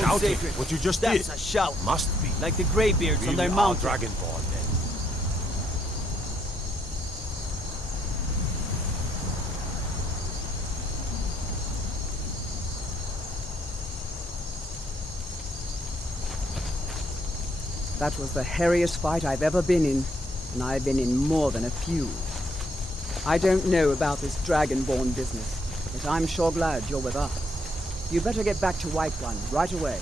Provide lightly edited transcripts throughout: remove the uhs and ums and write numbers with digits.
shouting? What you just did? That's a shout. Must be. Like the Greybeards on Really their are mountain. Dragonborn then. That was the hairiest fight I've ever been in, and I've been in more than a few. I don't know about this Dragonborn business, but I'm sure glad you're with us. You better get back to Whiterun right away.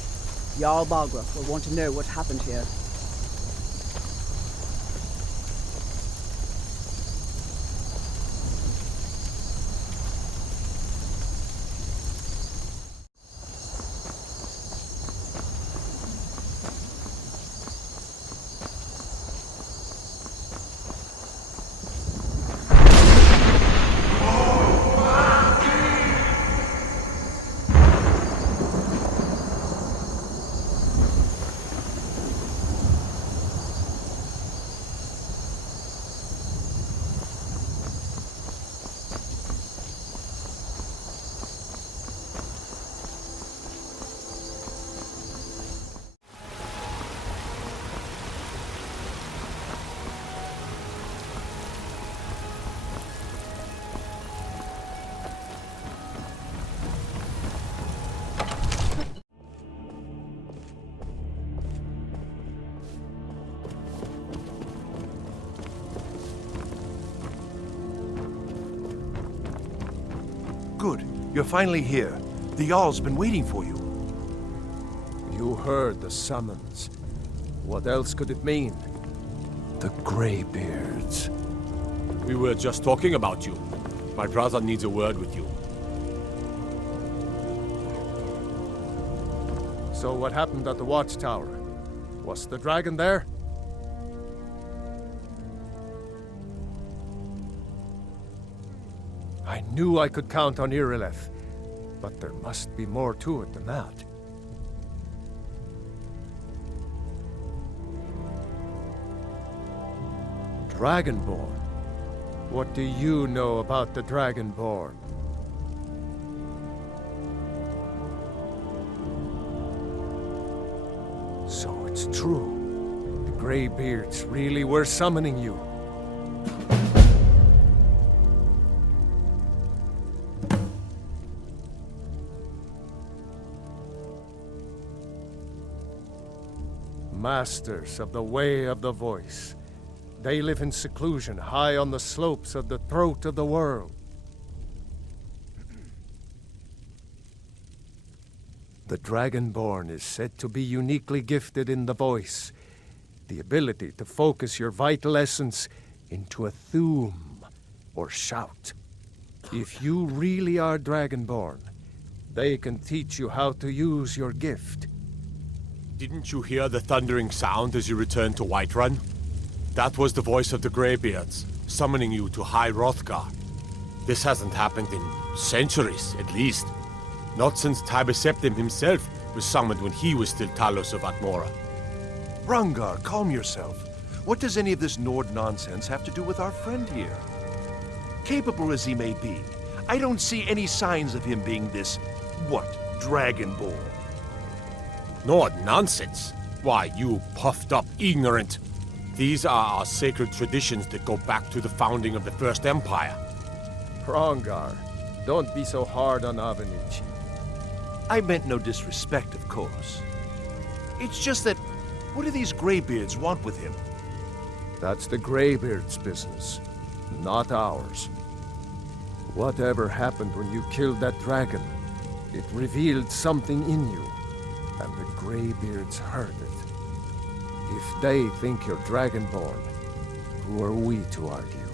Jarl Balgruuf will want to know what happened here. Good. You're finally here. The Jarl's been waiting for you. You heard the summons. What else could it mean? The Greybeards. We were just talking about you. My brother needs a word with you. So what happened at the Watchtower? Was the dragon there? I knew I could count on Irileth, but there must be more to it than that. Dragonborn? What do you know about the Dragonborn? So it's true. The Greybeards really were summoning you. Masters of the Way of the Voice. They live in seclusion, high on the slopes of the throat of the world. The Dragonborn is said to be uniquely gifted in the voice, the ability to focus your vital essence into a thume, or shout. If you really are Dragonborn, they can teach you how to use your gift. Didn't you hear the thundering sound as you returned to Whiterun? That was the voice of the Greybeards, summoning you to High Hrothgar. This hasn't happened in centuries, at least. Not since Tiber Septim himself was summoned when he was still Talos of Atmora. Rangar, calm yourself. What does any of this Nord nonsense have to do with our friend here? Capable as he may be, I don't see any signs of him being this, Dragonborn. Nord nonsense? Why, you puffed up ignorant. These are our sacred traditions that go back to the founding of the First Empire. Hrongar, don't be so hard on Avenici. I meant no disrespect, of course. It's just that, what do these Greybeards want with him? That's the Greybeards' business, not ours. Whatever happened when you killed that dragon, it revealed something in you, and the Greybeards heard it. If they think you're Dragonborn, who are we to argue?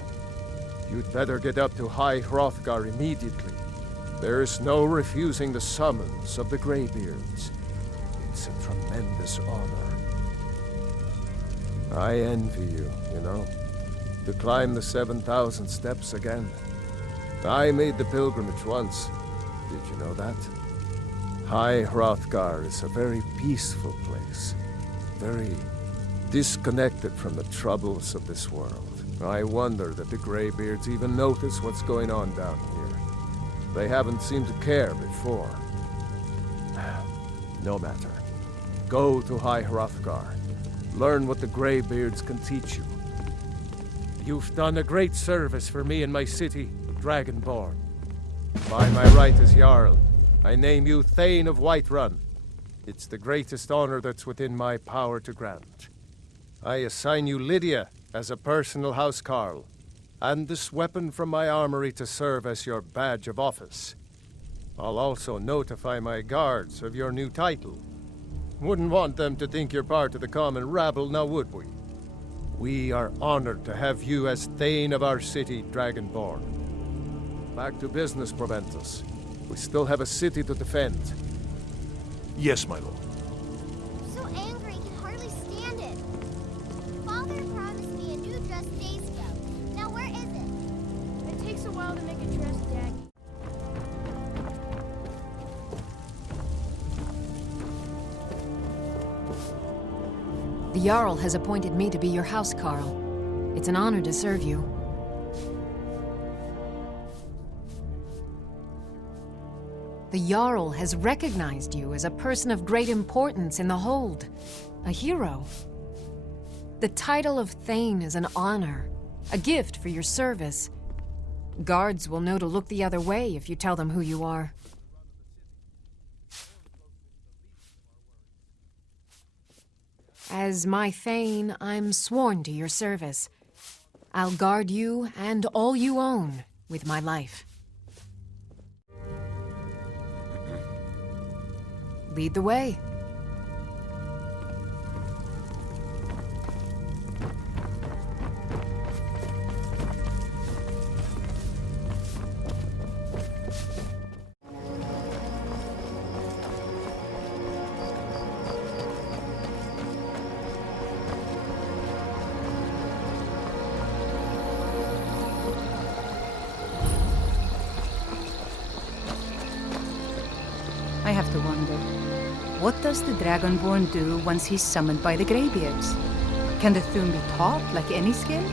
You'd better get up to High Hrothgar immediately. There's no refusing the summons of the Greybeards. It's a tremendous honor. I envy you, you know, to climb the 7,000 steps again. I made the pilgrimage once. Did you know that? High Hrothgar is a very peaceful place. Very disconnected from the troubles of this world. I wonder that the Greybeards even notice what's going on down here. They haven't seemed to care before. No matter. Go to High Hrothgar. Learn what the Greybeards can teach you. You've done a great service for me and my city, Dragonborn. By my right as Jarl, I name you Thane of Whiterun. It's the greatest honor that's within my power to grant. I assign you Lydia as a personal housecarl, and this weapon from my armory to serve as your badge of office. I'll also notify my guards of your new title. Wouldn't want them to think you're part of the common rabble, now would we? We are honored to have you as Thane of our city, Dragonborn. Back to business, Proventus. We still have a city to defend. Yes, my lord. So angry, can hardly stand it. Father promised me a new dress days ago. Now where is it? It takes a while to make a dress, Dag. The Jarl has appointed me to be your housecarl. It's an honor to serve you. The Jarl has recognized you as a person of great importance in the Hold. A hero. The title of Thane is an honor. A gift for your service. Guards will know to look the other way if you tell them who you are. As my Thane, I'm sworn to your service. I'll guard you and all you own with my life. Lead the way. I have to wonder, what does the Dragonborn do once he's summoned by the Greybeards? Can the Thune be taught like any skill?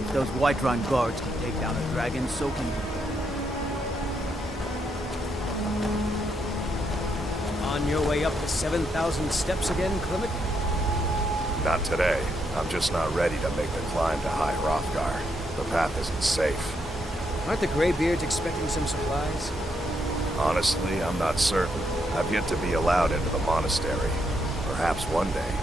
If those Whiterun guards can take down a dragon, so can we. On your way up the 7,000 steps again, Clement? Not today. I'm just not ready to make the climb to High Hrothgar. The path isn't safe. Aren't the Greybeards expecting some supplies? Honestly, I'm not certain. I've yet to be allowed into the monastery. Perhaps one day.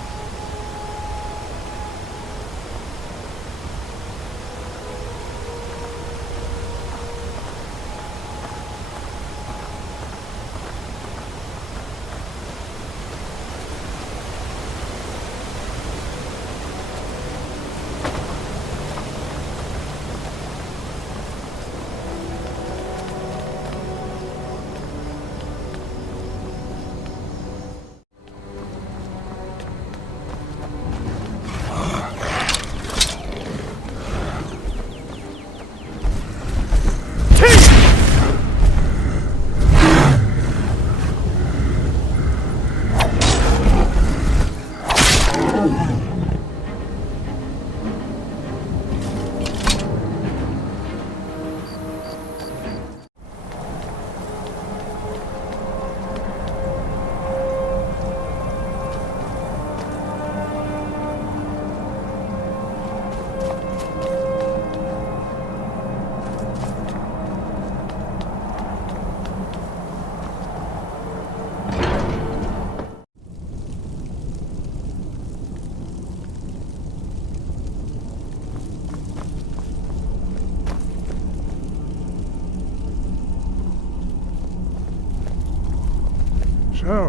So,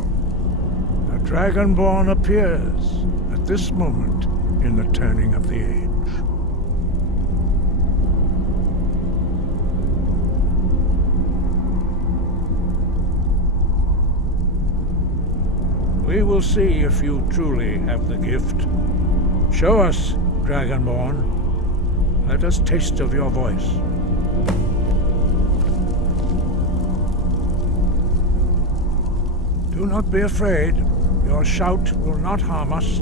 a Dragonborn appears at this moment in the turning of the age. We will see if you truly have the gift. Show us, Dragonborn. Let us taste of your voice. Do Do not be afraid. Your shout will not harm us.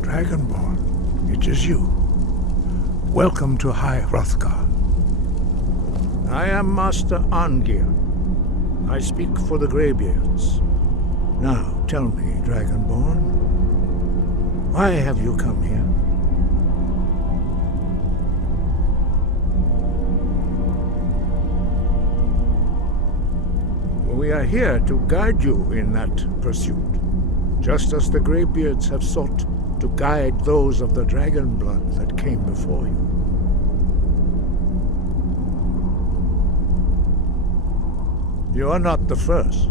Dragonborn, it is you. Welcome to High Hrothgar. I am Master Arngir. I speak for the Greybeards. Now, tell me, Dragonborn, why have you come here? We are here to guide you in that pursuit, just as the Greybeards have sought to guide those of the dragon blood that came before you. You are not the first.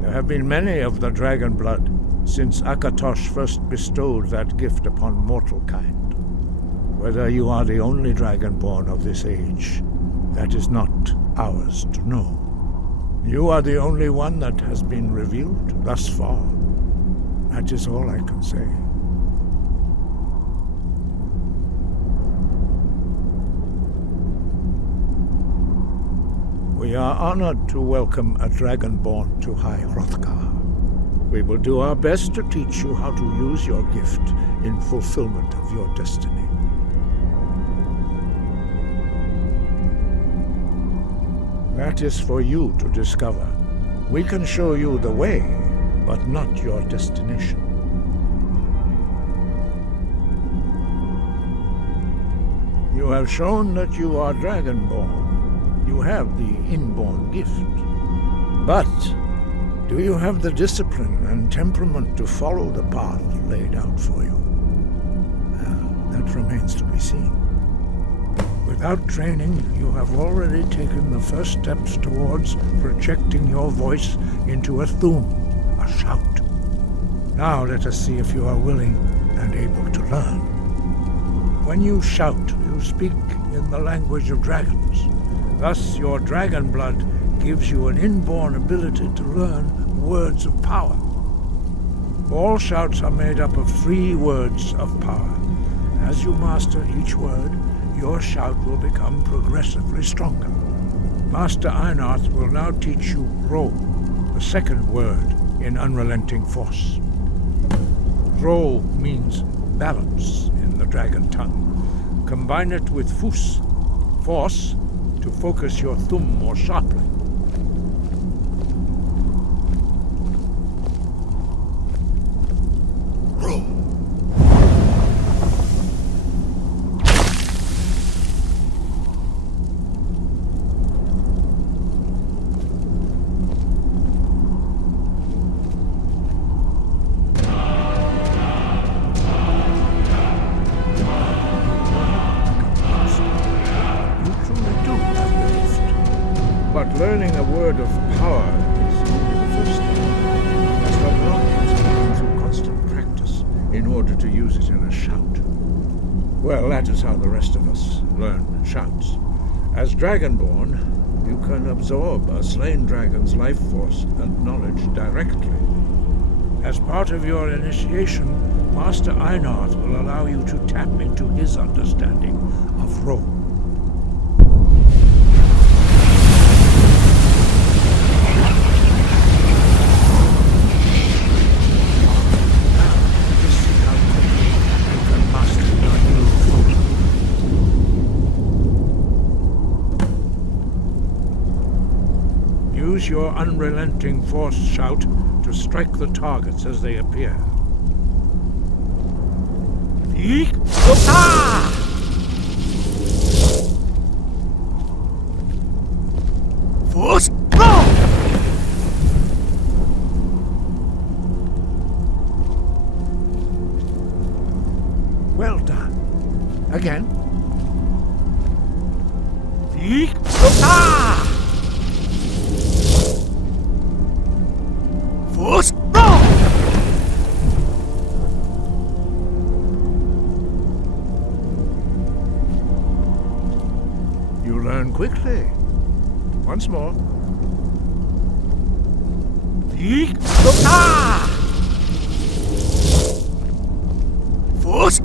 There have been many of the dragon blood since Akatosh first bestowed that gift upon mortal kind. Whether you are the only dragonborn of this age, that is not ours to know. You are the only one that has been revealed thus far. That is all I can say. We are honored to welcome a dragonborn to High Hrothgar. We will do our best to teach you how to use your gift in fulfillment of your destiny. That is for you to discover. We can show you the way, but not your destination. You have shown that you are dragonborn. You have the inborn gift. But do you have the discipline and temperament to follow the path laid out for you? That remains to be seen. Without training, you have already taken the first steps towards projecting your voice into a thum, a shout. Now let us see if you are willing and able to learn. When you shout, you speak in the language of dragons. Thus, your dragon blood gives you an inborn ability to learn words of power. All shouts are made up of 3 words of power. As you master each word, your shout will become progressively stronger. Master Einarth will now teach you Ro, the second word in Unrelenting Force. Ro means balance in the dragon tongue. Combine it with Fus, force, to focus your thumb more sharply. Learning a word of power is only the first step. As the block is learned through constant practice in order to use it in a shout. Well, that is how the rest of us learn shouts. As Dragonborn, you can absorb a slain dragon's life force and knowledge directly. As part of your initiation, Master Einarth will allow you to tap into his understanding of Ro. Use your unrelenting force shout to strike the targets as they appear. Eek! Ah! Force! Well done. Again. Eek! Ah! Force! You learn quickly. Once more. Eek! Ah! Force!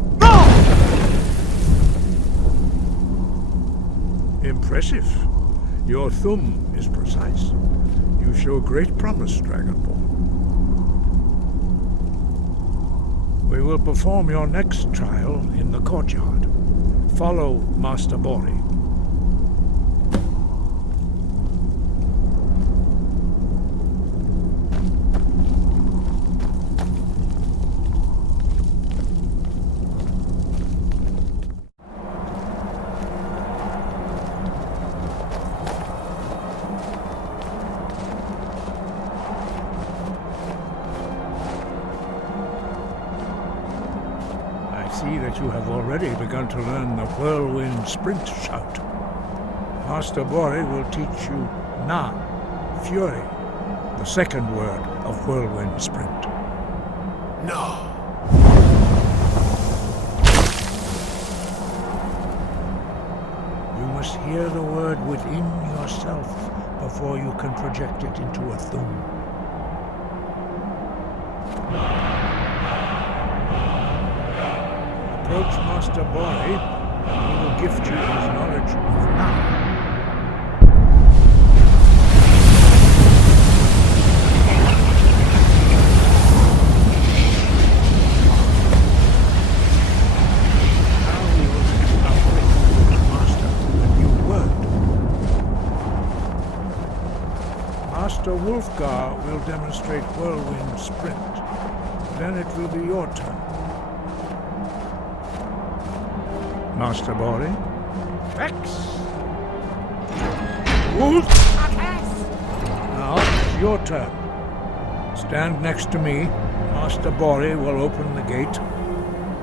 Impressive. Your thum is precise. You show great promise, Dragonborn. We will perform your next trial in the courtyard. Follow Master Bori. See that you have already begun to learn the whirlwind sprint shout. Master Bori will teach you Na, fury, the second word of whirlwind sprint. No. You must hear the word within yourself before you can project it into a thum. Approach Master Bori, and he will gift you his knowledge of now. Now we will set our way to master a new word. Master Wulfgar will demonstrate whirlwind sprint. Then it will be your turn. Master Bori. Vex! Wolf! Now it's your turn. Stand next to me. Master Bori will open the gate.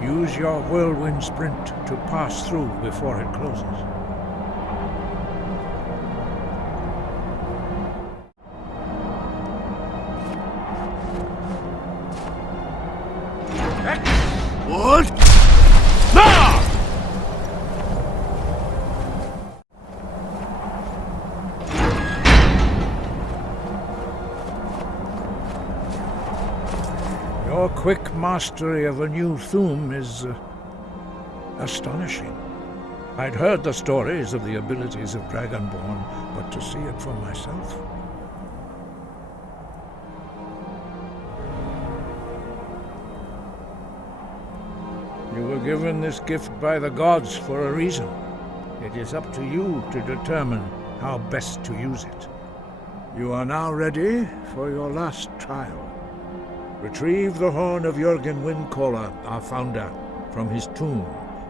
Use your whirlwind sprint to pass through before it closes. Vex! What? Now! Your quick mastery of a new thum is astonishing. I'd heard the stories of the abilities of Dragonborn, but to see it for myself... You were given this gift by the gods for a reason. It is up to you to determine how best to use it. You are now ready for your last trial. Retrieve the horn of Jürgen Windcaller, our founder, from his tomb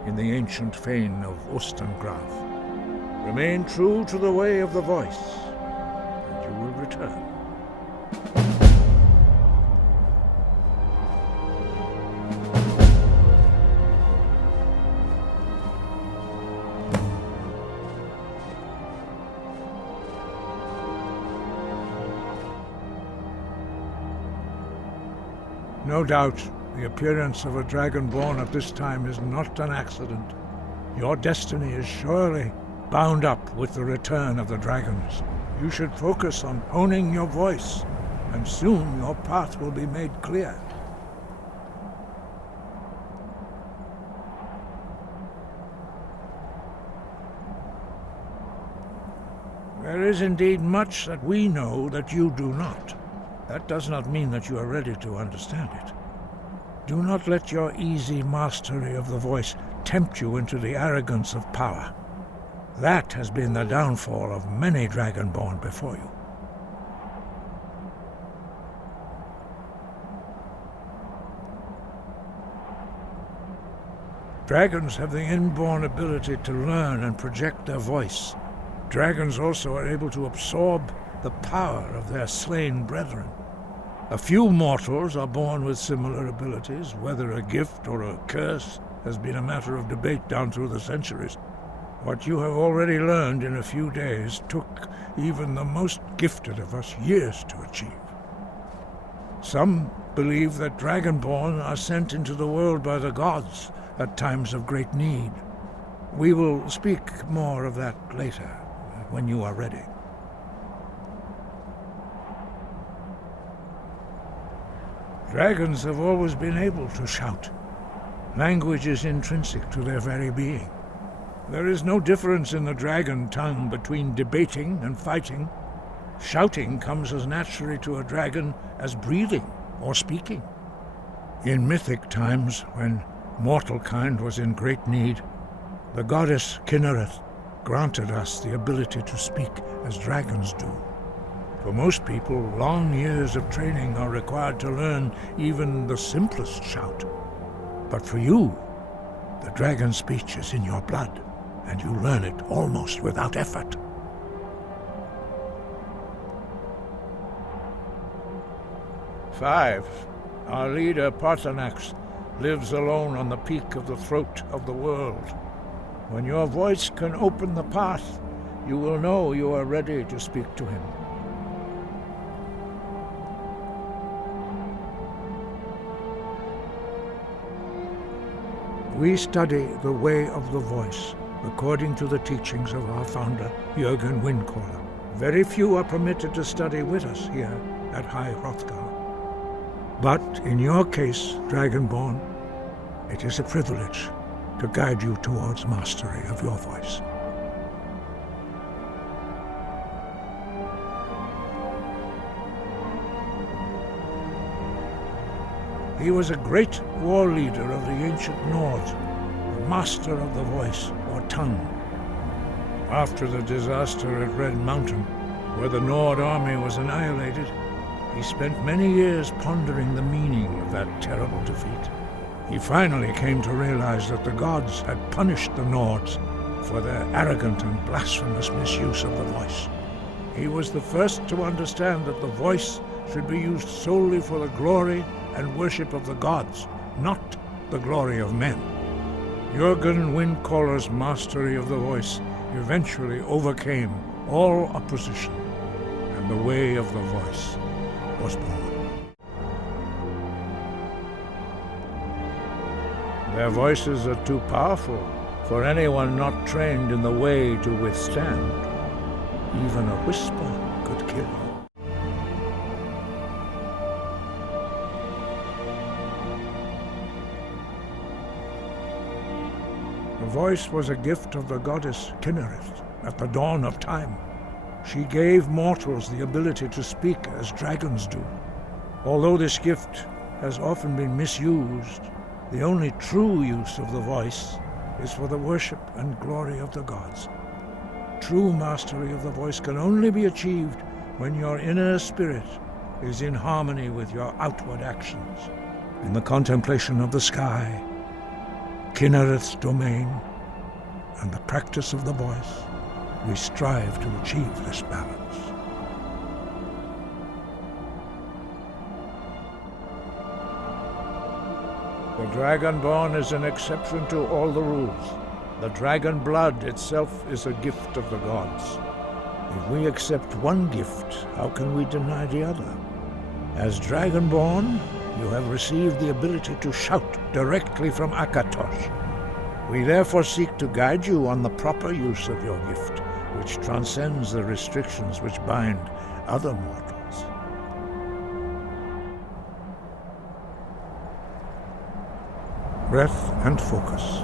in the ancient fane of Ostengraf. Remain true to the way of the voice, and you will return. No doubt, the appearance of a Dragonborn at this time is not an accident. Your destiny is surely bound up with the return of the dragons. You should focus on honing your voice, and soon your path will be made clear. There is indeed much that we know that you do not. That does not mean that you are ready to understand it. Do not let your easy mastery of the voice tempt you into the arrogance of power. That has been the downfall of many Dragonborn before you. Dragons have the inborn ability to learn and project their voice. Dragons also are able to absorb the power of their slain brethren. A few mortals are born with similar abilities. Whether a gift or a curse has been a matter of debate down through the centuries. What you have already learned in a few days took even the most gifted of us years to achieve. Some believe that Dragonborn are sent into the world by the gods at times of great need. We will speak more of that later, when you are ready. Dragons have always been able to shout. Language is intrinsic to their very being. There is no difference in the dragon tongue between debating and fighting. Shouting comes as naturally to a dragon as breathing or speaking. In mythic times, when mortal kind was in great need, the goddess Kinnereth granted us the ability to speak as dragons do. For most people, long years of training are required to learn even the simplest shout. But for you, the dragon speech is in your blood, and you learn it almost without effort. Five, our leader Parthenax lives alone on the peak of the throat of the world. When your voice can open the path, you will know you are ready to speak to him. We study the way of the voice, according to the teachings of our founder, Jürgen Windcaller. Very few are permitted to study with us here at High Hrothgar. But in your case, Dragonborn, it is a privilege to guide you towards mastery of your voice. He was a great war leader of the ancient Nords, the master of the voice, or tongue. After the disaster at Red Mountain, where the Nord army was annihilated, he spent many years pondering the meaning of that terrible defeat. He finally came to realize that the gods had punished the Nords for their arrogant and blasphemous misuse of the voice. He was the first to understand that the voice should be used solely for the glory and worship of the gods, not the glory of men. Jürgen Windcaller's mastery of the voice eventually overcame all opposition, and the way of the voice was born. Their voices are too powerful for anyone not trained in the way to withstand. Even a whisper could kill you. The voice was a gift of the goddess Kinnereth at the dawn of time. She gave mortals the ability to speak as dragons do. Although this gift has often been misused, the only true use of the voice is for the worship and glory of the gods. True mastery of the voice can only be achieved when your inner spirit is in harmony with your outward actions. In the contemplation of the sky, Kinnereth's domain, and the practice of the voice, we strive to achieve this balance. The Dragonborn is an exception to all the rules. The dragon blood itself is a gift of the gods. If we accept one gift, how can we deny the other? As Dragonborn, you have received the ability to shout directly from Akatosh. We therefore seek to guide you on the proper use of your gift, which transcends the restrictions which bind other mortals. Breath and focus.